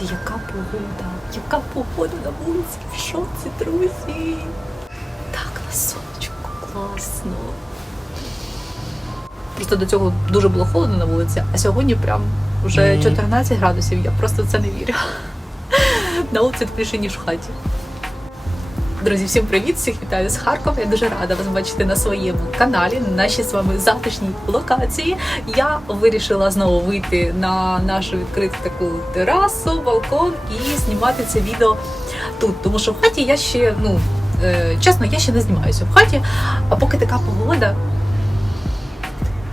Друзі, яка погода? Яка погода на вулиці? В шоці, друзі? Так, на сонечку, класно. Просто до цього дуже було холодно на вулиці, а сьогодні прям вже 14 градусів. Я просто в це не вірю. На вулиці тепліше, ніж в хаті. Друзі, всім привіт! Всіх вітаю з Харкова. Я дуже рада вас бачити на своєму каналі, на нашій з вами затишній локації. Я вирішила знову вийти на нашу відкриту таку терасу, балкон і знімати це відео тут. Тому що в хаті я ще, ну е, чесно, я ще не знімаюся в хаті, а поки така погода.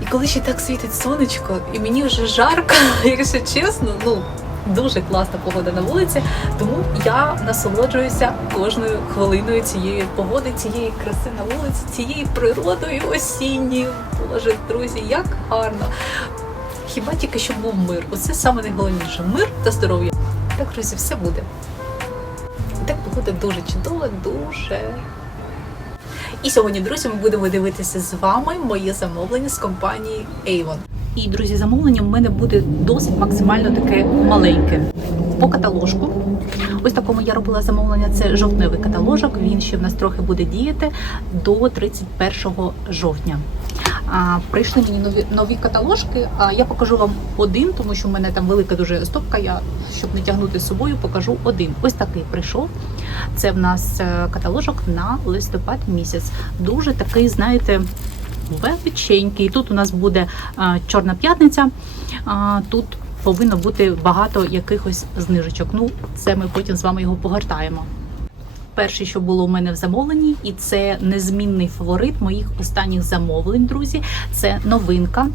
І коли ще так світить сонечко, і мені вже жарко, якщо чесно, ну дуже класна погода на вулиці. Тому я насолоджуюся кожною хвилиною цієї погоди, цієї краси на вулиці, цією природою осінньою. Боже, друзі, як гарно! Хіба тільки щоб був мир? Оце саме найголовніше мир та здоров'я. Так, друзі, все буде. Так погода дуже чудова, дуже. І сьогодні, друзі, ми будемо дивитися з вами моє замовлення з компанії Avon. І, друзі, замовлення в мене буде досить максимально таке маленьке. По каталожку. Ось такому я робила замовлення. Це жовтневий каталожок. Він ще в нас трохи буде діяти до 31 жовтня. А, прийшли мені нові нові каталожки. А я покажу вам один, тому що в мене там велика дуже стопка. Я щоб не тягнути з собою, покажу один. Ось такий прийшов. Це в нас е, каталожок на листопад місяць. Дуже такий, знаєте, величенький. Тут у нас буде Чорна п'ятниця. Тут повинно бути багато якихось знижечок. Ну, це ми потім з вами його погортаємо. Перше, що було у мене в замовленні, і це незмінний фаворит моїх останніх замовлень, друзі. Це новинка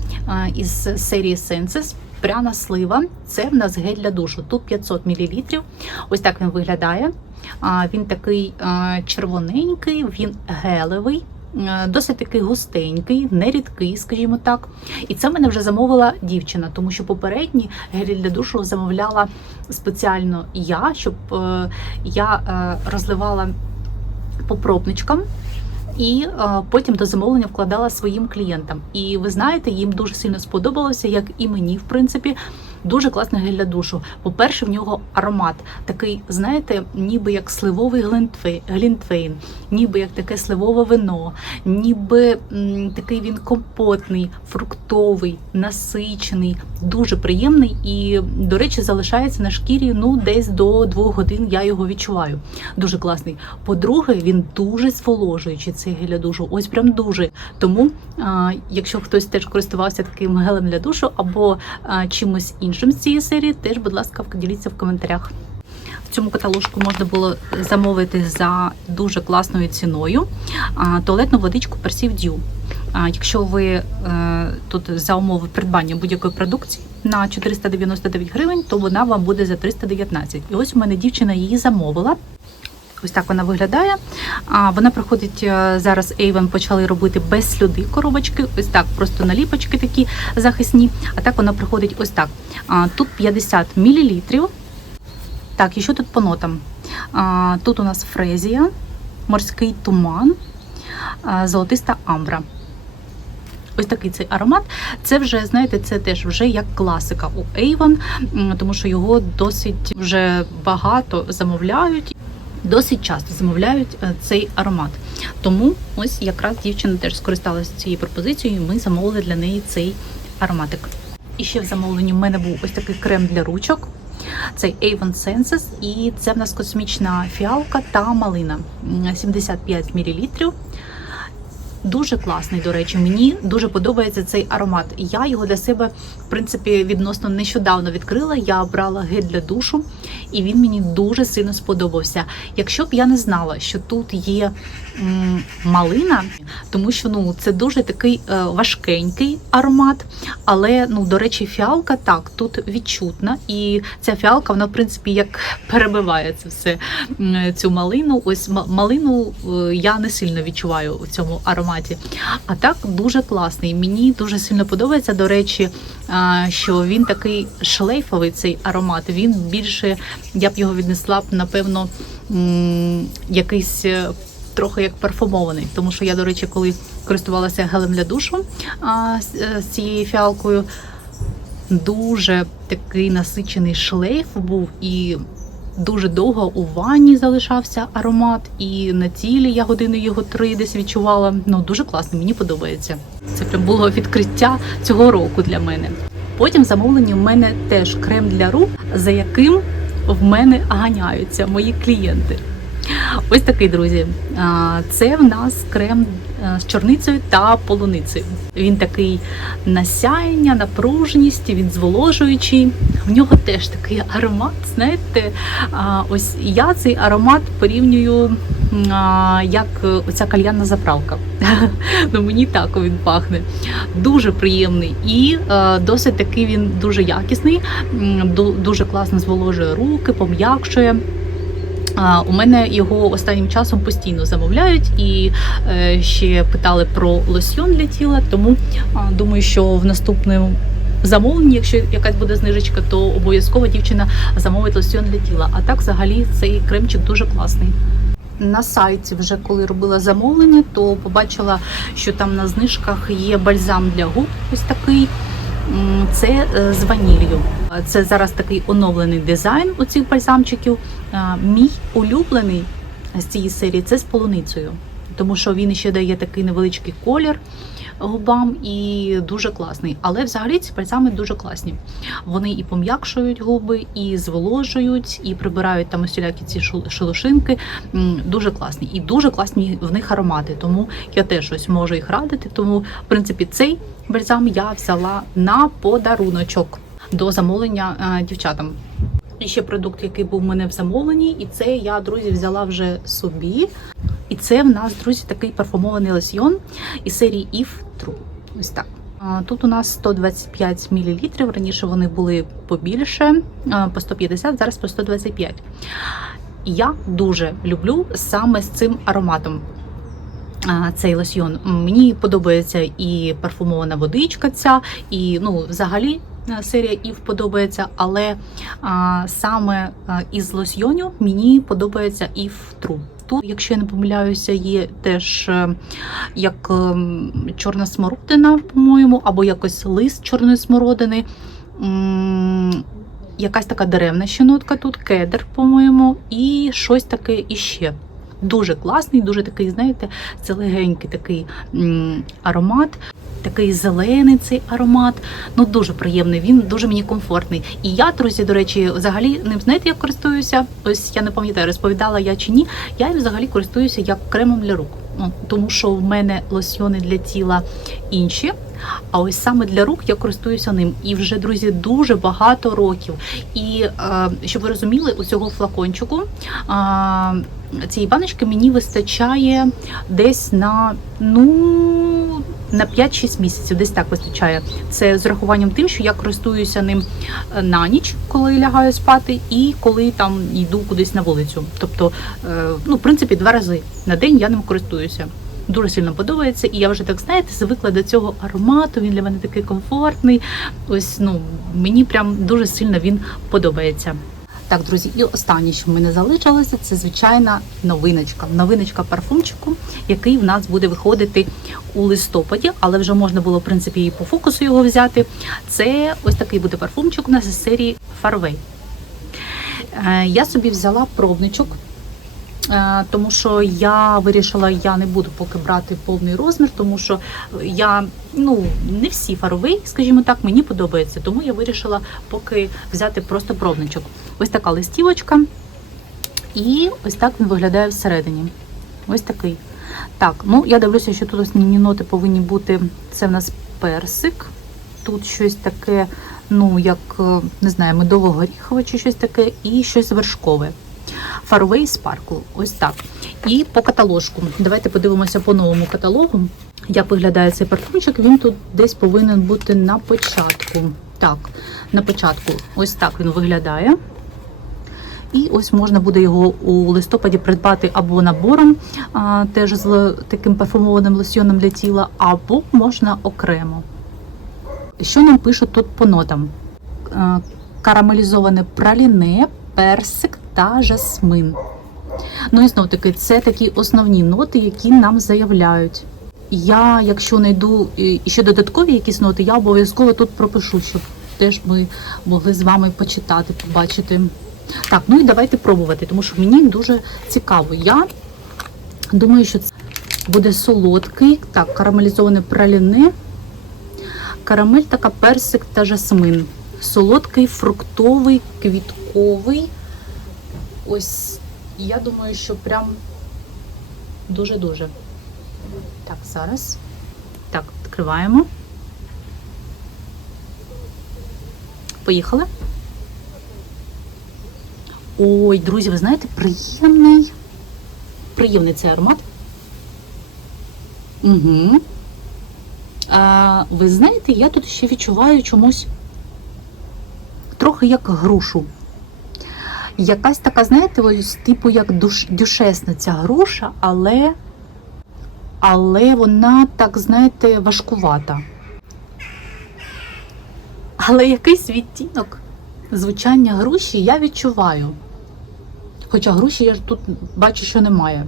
із серії Senses. Пряна слива. Це в нас гель для душу. Тут 500 мл. Ось так він виглядає. Він такий червоненький, він гелевий. Е, Досить такий густенький, нерідкий, скажімо так. І це мене вже замовила дівчина, тому що попередні гелі для душу замовляла спеціально я, щоб е, я е, розливала по пробничкам. І потім до замовлення вкладала своїм клієнтам. І ви знаєте, їм дуже сильно сподобалося, як і мені, в принципі. Дуже класний гель для душу. По-перше, в нього аромат такий, знаєте, ніби як сливовий глінтвей- глінтвейн, ніби як таке сливове вино, ніби м, такий він компотний, фруктовий, насичений, дуже приємний і, до речі, залишається на шкірі ну десь до двох годин. Я його відчуваю. Дуже класний. По-друге, він дуже зволожуючий цей гель для душу. Ось прям дуже. Тому, а, якщо хтось теж користувався таким гелем для душу або а, чимось іншим з цієї серії, теж, будь ласка, діліться в коментарях. В цьому каталожку можна було замовити за дуже класною ціною туалетну водичку Perceive Dew. Якщо ви е, тут за умови придбання будь-якої продукції на 499 гривень, то вона вам буде за 319. І ось у мене дівчина її замовила. Ось так вона виглядає. Вона приходить е, зараз. Avon почали робити без слюди коробочки. Ось так, просто наліпочки такі захисні. А так вона приходить ось так. Тут 50 мл. Так, і що тут по нотам? Тут у нас фрезія, морський туман, золотиста амбра. Ось такий цей аромат. Це вже, знаєте, це теж вже як класика у Avon, тому що його досить вже багато замовляють. Досить часто замовляють е, цей аромат. Тому ось якраз дівчина теж скористалася цією пропозицією. Ми замовили для неї цей ароматик. І ще в замовленні в мене був ось такий крем для ручок. Це Avon Senses, і це в нас космічна фіалка та малина. М, 75 мл. Дуже класний, до речі, мені дуже подобається цей аромат. Я його для себе, в принципі, відносно нещодавно відкрила. Я брала гель для душу, і він мені дуже сильно сподобався. Якщо б я не знала, що тут є м, малина, тому що ну це дуже такий е, важкенький аромат. Але ну, до речі, фіалка так тут відчутна, і ця фіалка, вона в принципі як перебиває це все цю малину. Ось ма- малину е, я не сильно відчуваю у цьому ароматі. А так дуже класний. Мені дуже сильно подобається. До речі, що він такий шлейфовий цей аромат. Він більше я б його віднесла б, напевно, якийсь. е, Трохи як парфумований, тому що я, до речі, коли користувалася гелем для душу а, з, е, цією фіалкою, дуже такий насичений шлейф був і. Дуже довго у ванні залишався аромат, і на тілі я години його три десь відчувала. Ну дуже класно, мені подобається. Це прям було відкриття цього року для мене. Потім в в мене теж крем для рук, за яким в мене ганяються мої клієнти. Ось такий, друзі. Це в нас крем з чорницею та полуницею. Він такий насяяння, напруженість, він зволожуючий. В нього теж такий аромат. Знаєте, ось я цей аромат порівнюю як оця кальянна заправка. Ну мені так він пахне. Дуже приємний і е, досить такий він дуже якісний, дуже класно зволожує руки, пом'якшує. У мене його останнім часом постійно замовляють і е, ще питали про лосьйон для тіла. Тому думаю, що в наступному замовленні, якщо якась буде знижечка, то обов'язково дівчина замовить лосьйон для тіла. А так, взагалі, цей кремчик дуже класний. На сайті, вже коли робила замовлення, то побачила, що там на знижках є бальзам для губ. Ось такий. Це е, з ванілью. Це зараз такий оновлений дизайн у цих бальзамчиків. Мій улюблений з цієї серії це з полуницею, тому що він ще дає такий невеличкий колір губам і дуже класний. Але взагалі ці бальзами дуже класні. Вони і пом'якшують губи, і зволожують, і прибирають там усілякі ці шел- шелушинки. Дуже класні. І дуже класні в них аромати. Тому я теж ось можу їх радити. Тому, в принципі, цей бальзам я взяла на подаруночок до замовлення е, дівчатам. І ще продукт, який був у мене в замовленні, і це я, друзі, взяла вже собі. І це в нас, друзі, такий парфумований лосьйон із серії True. Ось так. Тут у нас 125 мл, раніше вони були побільше, по 150, зараз по 125. Я дуже люблю саме з цим ароматом. Цей лосьйон. Мені подобається і парфумована водичка ця, і ну, взагалі серія Ів подобається, але а, саме а, із лосьйонів мені подобається Ів True. Тут, якщо я не помиляюся, є теж е, як чорна смородина, по-моєму, або якось лист чорної смородини. Якась така деревна ще нотка тут, кедр, по-моєму, і щось таке іще. Дуже класний, дуже такий, знаєте, це легенький такий аромат, такий зелений цей аромат. Ну дуже приємний. Він дуже мені комфортний. І я, друзі, до речі, взагалі ним знаєте, як користуюся. Ось я не пам'ятаю, розповідала я чи ні. Я їм взагалі користуюся як кремом для рук. Ну тому що в мене лосьйони для тіла інші. А ось саме для рук я користуюся ним. І вже, друзі, дуже багато років. І е, щоб ви розуміли, у цього флакончику е, цієї баночки мені вистачає десь на ну. На 5-6 місяців, десь так вистачає. Це з урахуванням тим, що я користуюся ним е, на ніч, коли лягаю спати, і коли там йду кудись на вулицю. Тобто, е, ну, в принципі, два рази на день я ним користуюся. Дуже сильно подобається, і я вже так знаєте, звикла до цього аромату. Він для мене такий комфортний. Ось ну мені прям дуже сильно він подобається. Так, друзі, і останнє, що в мене залишилося, це звичайна новиночка. Новиночка парфумчику, який в нас буде виходити у листопаді, але вже можна було, в принципі, і по фокусу його взяти. Це ось такий буде парфумчик у нас із серії Farway. Е, Я собі взяла пробничок. Е, Тому що я вирішила, я не буду поки брати повний розмір, тому що я ну не всі фаровий, скажімо так, мені подобається. Тому я вирішила поки взяти просто пробничок. Ось така листівочка, і ось так він виглядає всередині. Ось такий. Так, ну я дивлюся, що тут основні ноти повинні бути. Це в нас персик. Тут щось таке, ну як е, не знаю, медово-горіхове чи щось таке, і щось вершкове. Faraway Sparkle. Ось так. І по каталожку. Давайте подивимося по новому каталогу. Як виглядає цей парфумчик. Він тут десь повинен бути на початку. Так, на початку. Ось так він виглядає. І ось можна буде його у листопаді придбати або набором, а, теж з таким парфумованим лосьйоном для тіла, або можна окремо. Що нам пишуть тут по нотам? Карамелізоване праліне, персик та жасмин. Ну і знов таки, це такі основні ноти, які нам заявляють. Я, якщо знайду е, ще додаткові якісь ноти, я обов'язково тут пропишу, щоб теж ми могли з вами почитати, побачити. Так, ну і давайте пробувати, тому що мені дуже цікаво. Я думаю, що це буде солодкий. Так, карамелізоване праліне, карамель така персик та жасмин. Солодкий, фруктовий, квітковий. Ось я думаю, що прям дуже-дуже. Так, зараз. Так, відкриваємо. Поїхали. Ой, друзі, ви знаєте, приємний. Приємний цей аромат. Угу. А, ви знаєте, я тут ще відчуваю чомусь трохи як грушу. Якась така, знаєте, ось типу як душ, дюшесна ця груша, але, але вона так, знаєте, важкувата. Але якийсь відтінок звучання груші я відчуваю. Хоча груші я ж тут бачу, що немає.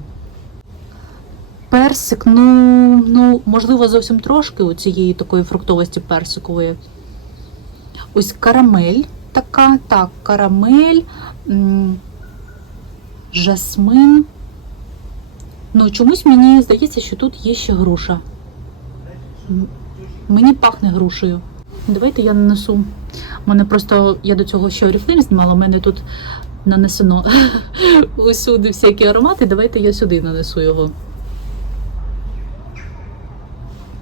Персик, ну, ну, можливо, зовсім трошки у цієї такої фруктовості персикової. Ось карамель така, так, карамель, жасмин. Ну, чомусь мені здається, що тут є ще груша. Мені пахне грушею. Давайте я нанесу. У мене просто я до цього ще оріфлейм знімала, у мене тут нанесено усюди всякі аромати. Давайте я сюди нанесу його.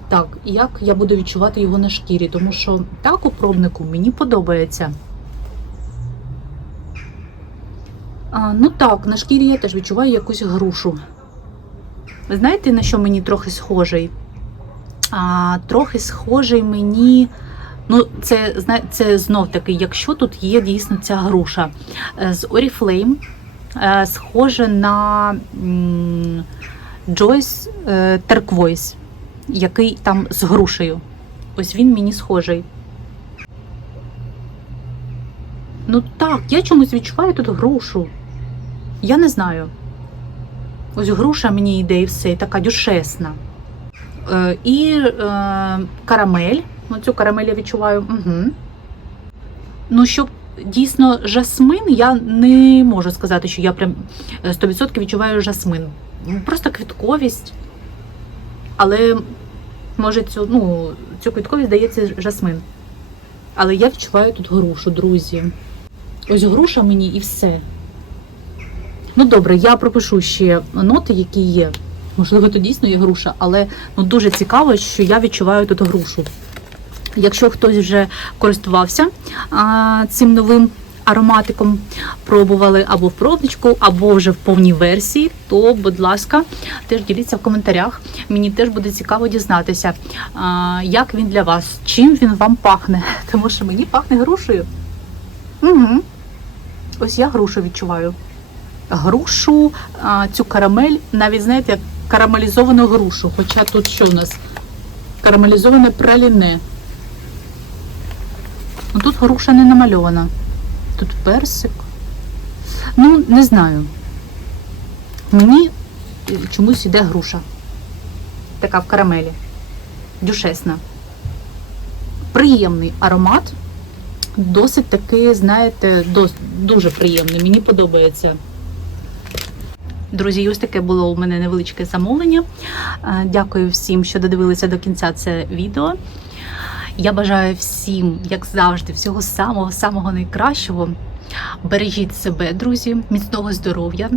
Так, як я буду відчувати його на шкірі, тому що так у пробнику мені подобається. А, ну так, на шкірі я теж відчуваю якусь грушу. Ви знаєте, на що мені трохи схожий? А, трохи схожий мені. Ну, це, це знов таки, якщо тут є дійсно ця груша. Е, З Oriflame е, схоже на Joyce е, Turquoise, який там з грушею. Ось він мені схожий. Ну так, я чомусь відчуваю тут грушу. Я не знаю. Ось груша мені йде і все, така дюшесна. Е, і е, карамель. Ну, цю карамель я відчуваю. Угу. Ну, щоб дійсно жасмин, я не можу сказати, що я прям е, 100% відчуваю жасмин. Ну, Просто квітковість. Але може цю, ну, цю квітковість здається жасмин. Але я відчуваю тут грушу, друзі. Ось груша мені і все. Ну добре, я пропишу ще ноти, які є. Можливо, то дійсно є груша, але ну, дуже цікаво, що я відчуваю тут грушу. Якщо хтось вже користувався а, цим новим ароматиком, пробували або в пробничку, або вже в повній версії, то, будь ласка, теж діліться в коментарях. Мені теж буде цікаво дізнатися, а, як він для вас, чим він вам пахне. Тому що мені пахне грушею. Угу. Ось я грушу відчуваю. Грушу, цю карамель, навіть знаєте, карамелізовану грушу. Хоча тут що у нас? Карамелізоване праліне. Ну тут груша не намальована. Тут персик. Ну, не знаю. Мені е, чомусь іде груша. Така в карамелі. Дюшесна. Приємний аромат. Досить такий, знаєте, дос- дуже приємний. Мені подобається. Друзі, ось таке було у мене невеличке замовлення. Е, Дякую всім, що додивилися до кінця це відео. Я бажаю всім, як завжди, всього самого самого найкращого. Бережіть себе, друзі, міцного здоров'я.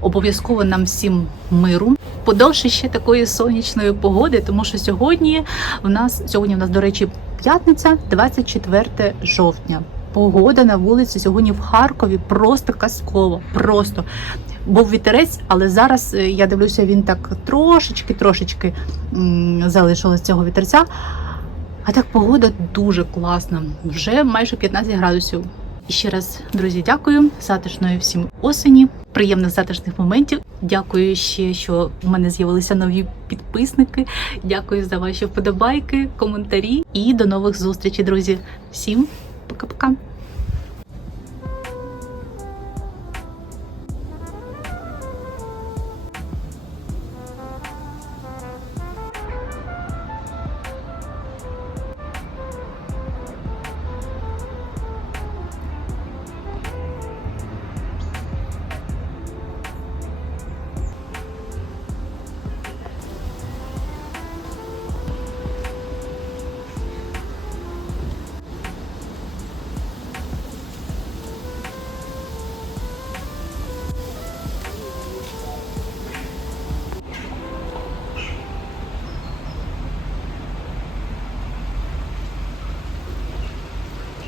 Обов'язково нам всім миру. Подовше ще такої сонячної погоди, тому що сьогодні в нас сьогодні в нас, до речі, п'ятниця, 24 жовтня. Погода на вулиці сьогодні в Харкові просто казкова. Просто був вітерець, але зараз е, я дивлюся, він так трошечки-трошечки залишилось цього вітерця. А так погода дуже класна. Вже майже 15 градусів. І ще раз, друзі, дякую. Затишної всім осені, приємних затишних моментів. Дякую ще, що в мене з'явилися нові підписники. Дякую за ваші вподобайки, коментарі і до нових зустрічей, друзі. Всім пока-пока.